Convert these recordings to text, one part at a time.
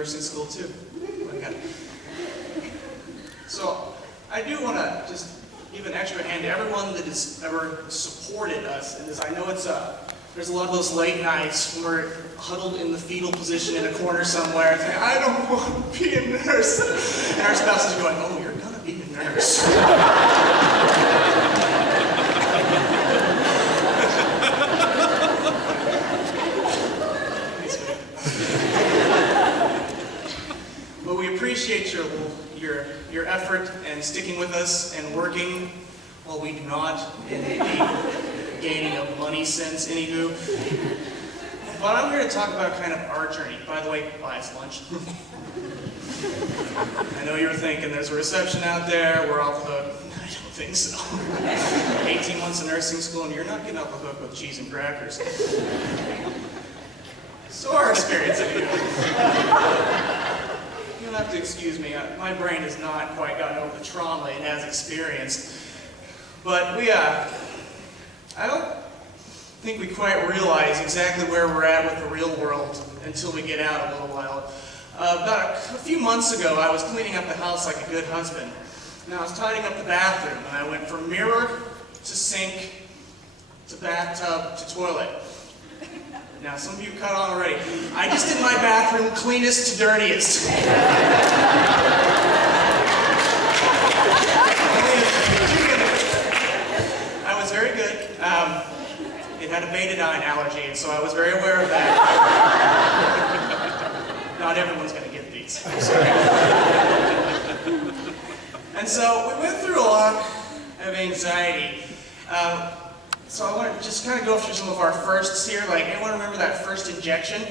nursing school too. Okay. So I do want to just give an extra hand to everyone that has ever supported us in this. I know there's a lot of those late nights when we're huddled in the fetal position in a corner somewhere saying, I don't want to be a nurse. And our spouse is going, oh, you're going to be a nurse. But we appreciate your effort and sticking with us and working while we do not in the gaining of money sense, anywho. But I'm here to talk about kind of our journey. By the way, buy us lunch. I know you're thinking there's a reception out there, we're off the hook. I don't think so. 18 months of nursing school and you're not getting off the hook with cheese and crackers. So our experience, anyway. You'll have to excuse me, my brain has not quite gotten over the trauma it has experienced. But I don't think we quite realize exactly where we're at with the real world until we get out a little while. About a few months ago, I was cleaning up the house like a good husband. And I was tidying up the bathroom, and I went from mirror to sink to bathtub to toilet. Now, some of you caught on already. I just did my bathroom cleanest to dirtiest. I was very good. It had a betadine allergy, and so I was very aware of that. Not everyone's going to get these. I'm sorry. And so we went through a lot of anxiety. So I want to just kind of go through some of our firsts here. Like, anyone remember that first injection?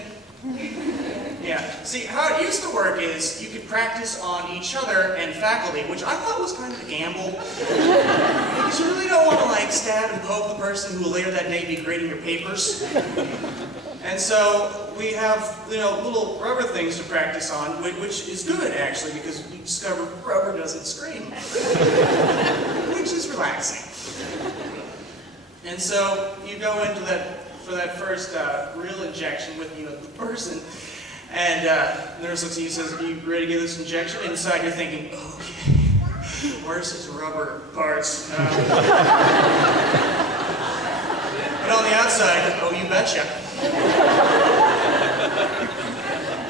Yeah. See, how it used to work is you could practice on each other and faculty, which I thought was kind of a gamble. Because you really don't want to, like, stab and poke the person who will later that day be grading your papers. And so we have, little rubber things to practice on, which is good, actually, because we discovered rubber doesn't scream. Which is relaxing. And so you go into for that first real injection with the person, and the nurse looks at you and says, are you ready to get this injection? Inside you're thinking, okay, where's his rubber parts? But on the outside, oh, you betcha.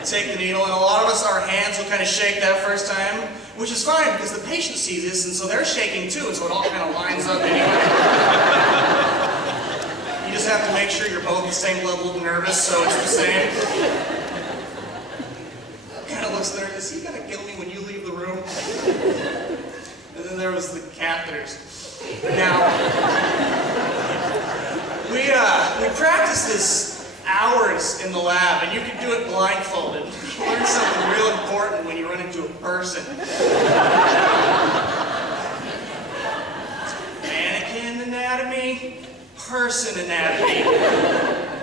Take the needle, and a lot of us, our hands will kind of shake that first time, which is fine because the patient sees this, and so they're shaking too, and so it all kind of lines up anyway. You just have to make sure you're both the same level of nervous, so it's the same. Kind of looks there, is he gonna kill me when you leave the room? And then there was the catheters. Now, we practiced this hours in the lab, and you can do it blindfolded. Learn something real important when you run into a person. Mannequin anatomy, person anatomy.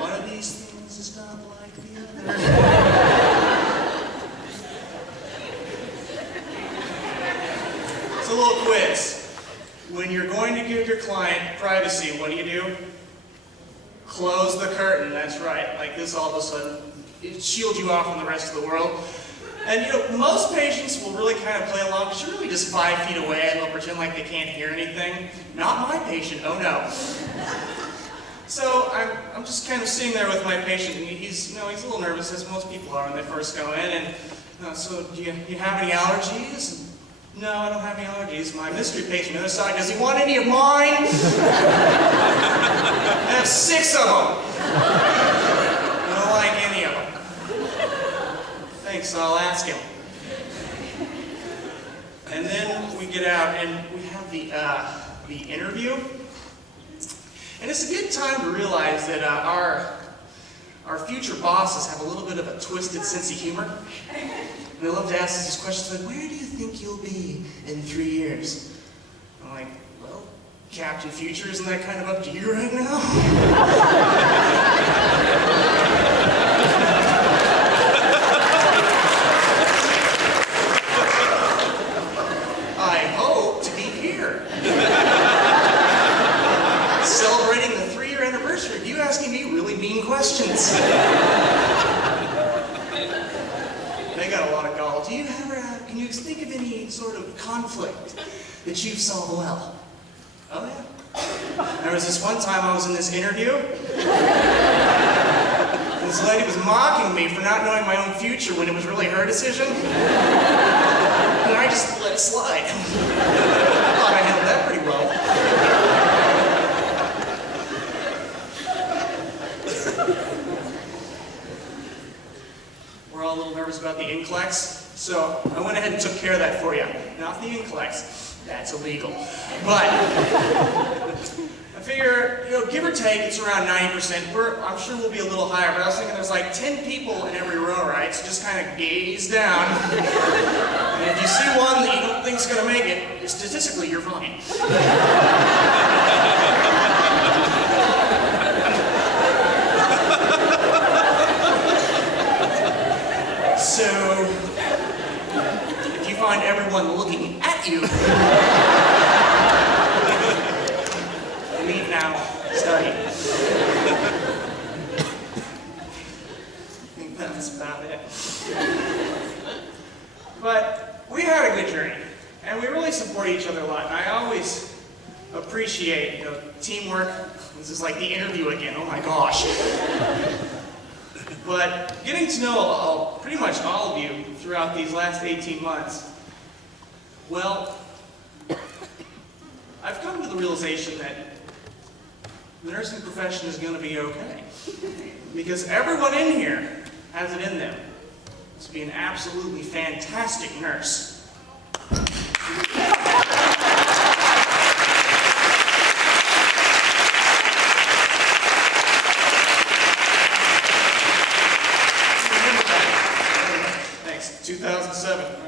One of these things is not like the other. It's a little quiz. When you're going to give your client privacy, what do? Close the curtain, that's right. Like this all of a sudden, it shields you off from the rest of the world. And most patients will really kind of play along because you're really just 5 feet away and they'll pretend like they can't hear anything. Not my patient, oh no. So I'm just kind of sitting there with my patient, and he's a little nervous, as most people are when they first go in. And so, do you have any allergies? No, I don't have any allergies. My mystery patient on the other side, does he want any of mine? I have 6 of them. I don't like any of them. Thanks, I'll ask him. And then we get out and we have the interview. And it's a good time to realize that our future bosses have a little bit of a twisted sense of humor. And they love to ask us these questions like, where do you think you'll be in 3 years? I'm like, well, Captain Future, isn't that kind of up to you right now? I hope to be here. Celebrating the 3-year anniversary of you asking me really mean questions. They well, do you ever can you think of any sort of conflict that you've solved well? Oh yeah. There was this one time I was in this interview. This lady was mocking me for not knowing my own future when it was really her decision. And I just let it slide. I thought I handled that pretty well. We're all a little nervous about the NCLEX, so I went ahead and took care of that for you. Not the NCLEX. That's illegal. But I figure, give or take, it's around 90%. I'm sure we'll be a little higher, but I was thinking there's like 10 people in every row, right? So just kind of gaze down. And if you see one that you don't think's gonna make it, statistically, you're fine. So, if you find everyone looking at you, leave now, study. I think that's about it. But we had a good journey, and we really support each other a lot. And I always appreciate, teamwork. This is like the interview again. Oh my gosh. But getting to know pretty much all of you throughout these last 18 months, well, I've come to the realization that the nursing profession is going to be okay. Because everyone in here has it in them to be an absolutely fantastic nurse. Thanks. 2007.